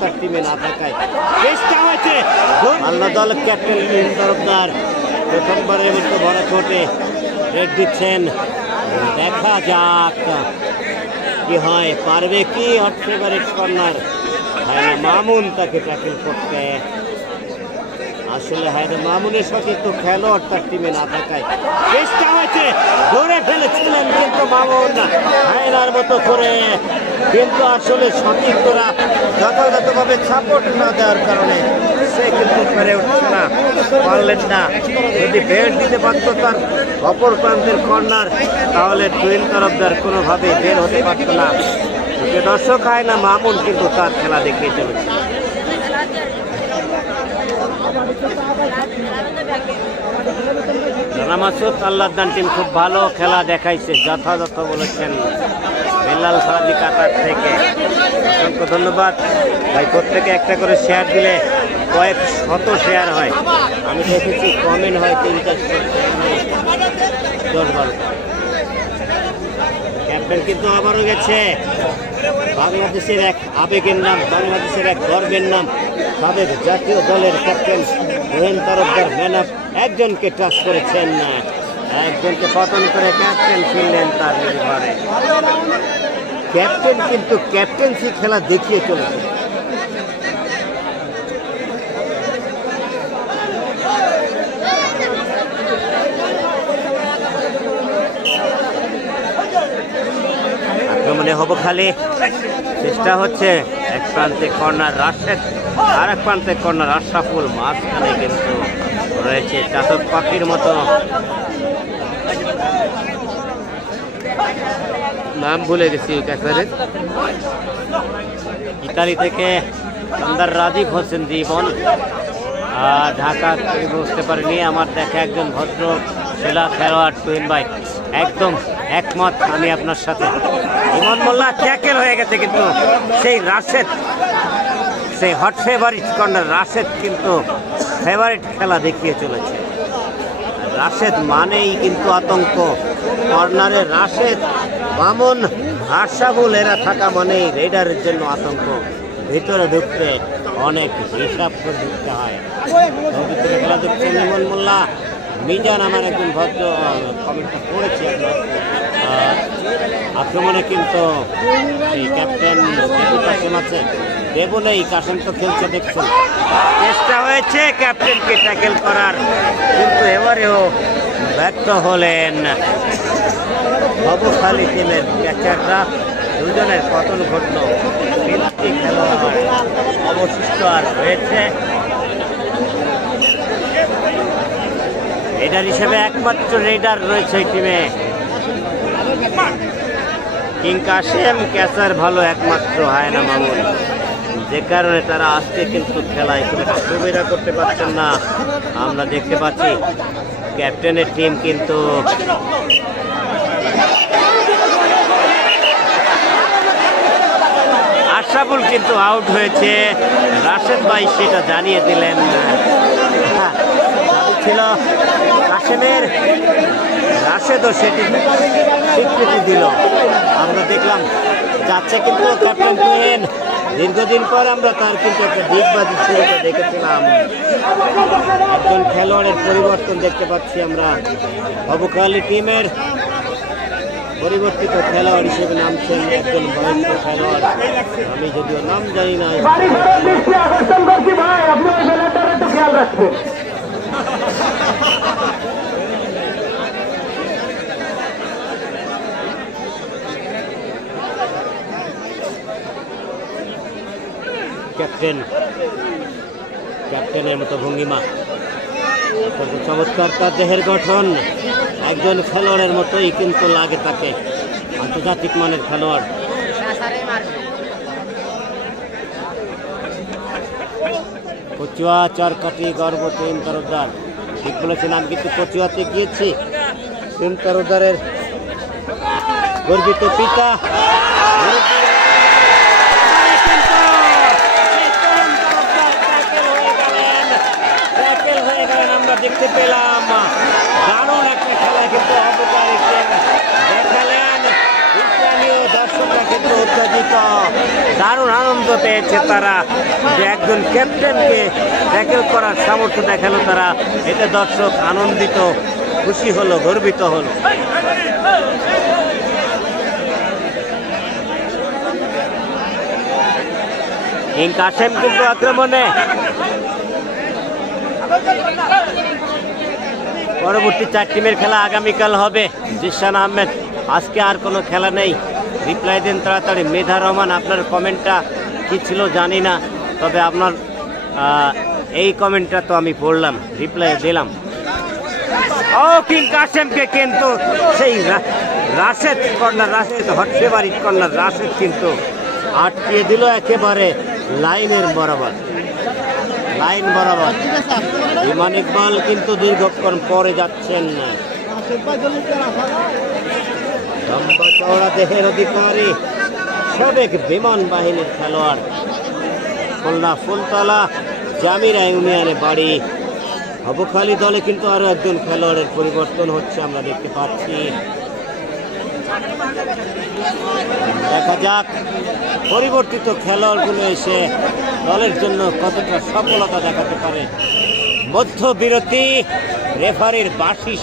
তার টিমে না থাকায় চেষ্টা হয়েছে মালদা দল ক্যাপ্টেন তুহিন তরফদার প্রথমবারের মতো বড় চোটে রেড দিচ্ছেন। দেখা যাক কি হয়, পারবে কি হট ফেভারিট কর্নার হায়না মামুন তাকে ট্যাকেল করতে। আসলে হায়না মামুনের সতীর্থ খেলোয়াড় তার টিমে না থাকায় চেষ্টা হয়েছে, ধরে ফেলেছিলেন কিন্তু মামুন হায়নার মতো করে, কিন্তু আসলে সতীর্থরা যথাযথভাবে সাপোর্ট না দেওয়ার কারণে সে কিন্তু পেরে উঠছে না, পারলেন না। যদি বের দিতে পারত তার অপর প্রান্তের কর্নার, তাহলে তুহিন তরফদার কোনোভাবে বের হতে পারত না। দর্শক হায়না মামুন কিন্তু তার খেলা দেখিয়ে চলেছে। রানা মাসুদ আল্লাহদান টিম খুব ভালো খেলা দেখাইছে, যথাযথ বলেছেন বেলাল ফারাজি কাতার থেকে। অসংখ্য ধন্যবাদ ভাই, প্রত্যেকে একটা করে শেয়ার দিলে কয়েক শত শেয়ার হয়, আমি দেখেছি কমেন্ট হয় 3-4 10-12। ক্যাপ্টেন কিন্তু আবারও গেছে, বাংলাদেশের এক আবেগের নাম, বাংলাদেশের এক গর্বের নাম, সাবেক জাতীয় দলের captain Tuhin Tarafdar man of, একজনকে টাচ করেছেন না, একজনকে পতন করে ক্যাপ্টেন ফিরলেন তার নির্ভরে। ক্যাপ্টেন কিন্তু ক্যাপ্টেন্সি খেলা দেখিয়ে চলেছে। আক্রমণে হবো খালি, চেষ্টা হচ্ছে এক প্রান্তে কর্নার রাশেদ, আর এক প্রান্তে কর্নার আশরাফুল, মাঝখানে কিন্তু রয়েছে চাতক পাখির মতো, নাম ভুলে গেছি ক্যাসারের, ইতালি থেকে সন্দার রাজীব হোসেন জীবন, ঢাকা বুঝতে পারিনি। আমার দেখা একজন ভদ্র সেরা খেলোয়াড় তুহিন ভাই, একদম একমত আমি আপনার সাথে। ইমন মোল্লা ট্যাকেল হয়ে গেছে, কিন্তু সেই রাশেদ, সেই হট ফেভারিট কর্নার রাশেদ কিন্তু ফেভারিট খেলা দেখিয়ে চলেছে। রাশেদ মানেই কিন্তু আতঙ্ক, কর্নারে রাশেদ, মামুন, আশরাফুল এরা থাকা মানেই রেডারের জন্য আতঙ্ক। ভিতরে ঢুকতে অনেক হিসাব করে ঢুকতে হয়। ভিতরে খেলা দেখছেন ইমন মোল্লা, মিজান আমার একজন ভদ্র কমেন্টটা পড়েছে। আক্রমণে কিন্তু এই ক্যাপ্টেন কাসেম আছে, দেবু নেই, কাসেম তো খেলছে দেখছেন। চেষ্টা হয়েছে ক্যাপ্টেনকে ট্যাকেল করার, কিন্তু এবারেও ব্যর্থ হলেন বাবুখালী টিমের ক্যাচাররা। দুজনের পতন ঘটল, তিনটি খেলোয়াড় অবশিষ্ট আর রয়েছে। রেডার হিসেবে একমাত্র রেডার রয়েছে এই টিমে, কিং কাসেম, ক্যাচার ভালো একমাত্র হায়না মামুন, যে কারণে তারা আজকে কিন্তু খেলায় খুব একটা সুবিধা করতে পারছেন না। আমরা দেখতে পাচ্ছি ক্যাপ্টেনের টিম কিন্তু আশরাফুল কিন্তু আউট হয়েছে, রাশেদ ভাই সেটা জানিয়ে দিলেন। দাবি ছিল কাসেমের, রাশেদও সেটি স্বীকৃতি দিল। আমরা দেখলাম যাচ্ছে কিন্তু ক্যাপ্টেন তুহিন, দীর্ঘদিন পর আমরা তার কিন্তু একটা দিকবাজি ছবিটা দেখেছিলাম। একজন খেলোয়াড়ের পরিবর্তন দেখতে পাচ্ছি আমরা, বাবুখালী টিমের পরিবর্তিত খেলোয়াড় হিসেবে নামছেন একজন বয়স্ক খেলোয়াড়, আমি যদিও নাম জানি না। ক্যাপ্টেনের মতো ভঙ্গিমা, চমৎকার তার দেহের গঠন, একজন খেলোয়াড়ের মতোই কিন্তু লাগে তাকে, আন্তর্জাতিক মানের খেলোয়াড়। কচুয়া চারকাঠি গর্ব তুহিন তরফদার, ঠিক বলেছেন। আমি কিন্তু কচুয়াতে গিয়েছি, তুহিন তরফদারের গর্বিত পিতা। আমরা দেখতে পেলাম দারুণ একটা খেলা, কিন্তু দেখালেন স্থানীয় দর্শকরা কিন্তু উত্তেজিত, দারুণ আনন্দ পেয়েছে। দেখিয়েছে তারা, যে একজন ক্যাপ্টেনকে ট্যাকেল করার সামর্থ্য দেখালো তারা। এতে দর্শক আনন্দিত, খুশি হলো, গর্বিত হলো। কিং কাসেম কিন্তু আক্রমণে। পরবর্তী 4 টিমের খেলা আগামীকাল হবে। জিসান আহমেদ, আজকে আর কোনো খেলা নেই। রিপ্লাই দেন তাড়াতাড়ি। মেধা রহমান, আপনার কমেন্টটা কি ছিল জানি না, তবে আপনার এই কমেন্টটা তো আমি পড়লাম, রিপ্লাই দিলাম। ও কিং কাসেমকে কিন্তু সেই Rashed corner, Rashed hot favourite corner Rashed কিন্তু আটকে দিল একেবারে লাইনের বরাবর, লাইন বরাবর। ইমান ইকবাল কিন্তু দীর্ঘক্ষণ পরে যাচ্ছেন না। লম্বা চওড়া দেহের অধিকারী সাবেক বিমান বাহিনীর খেলোয়াড়, খুলনা ফুলতলা জামিরা ইউনিয়নে বাড়ি। হবখালী দলে কিন্তু আরো একজন খেলোয়াড়ের পরিবর্তন হচ্ছে, আমরা দেখতে পাচ্ছি। দেখা যাক পরিবর্তিত খেলোয়াড়গুলো এসে দলের জন্য কতটা সফলতা দেখাতে পারে। মধ্যবিরতি, রেফারির বাঁশি।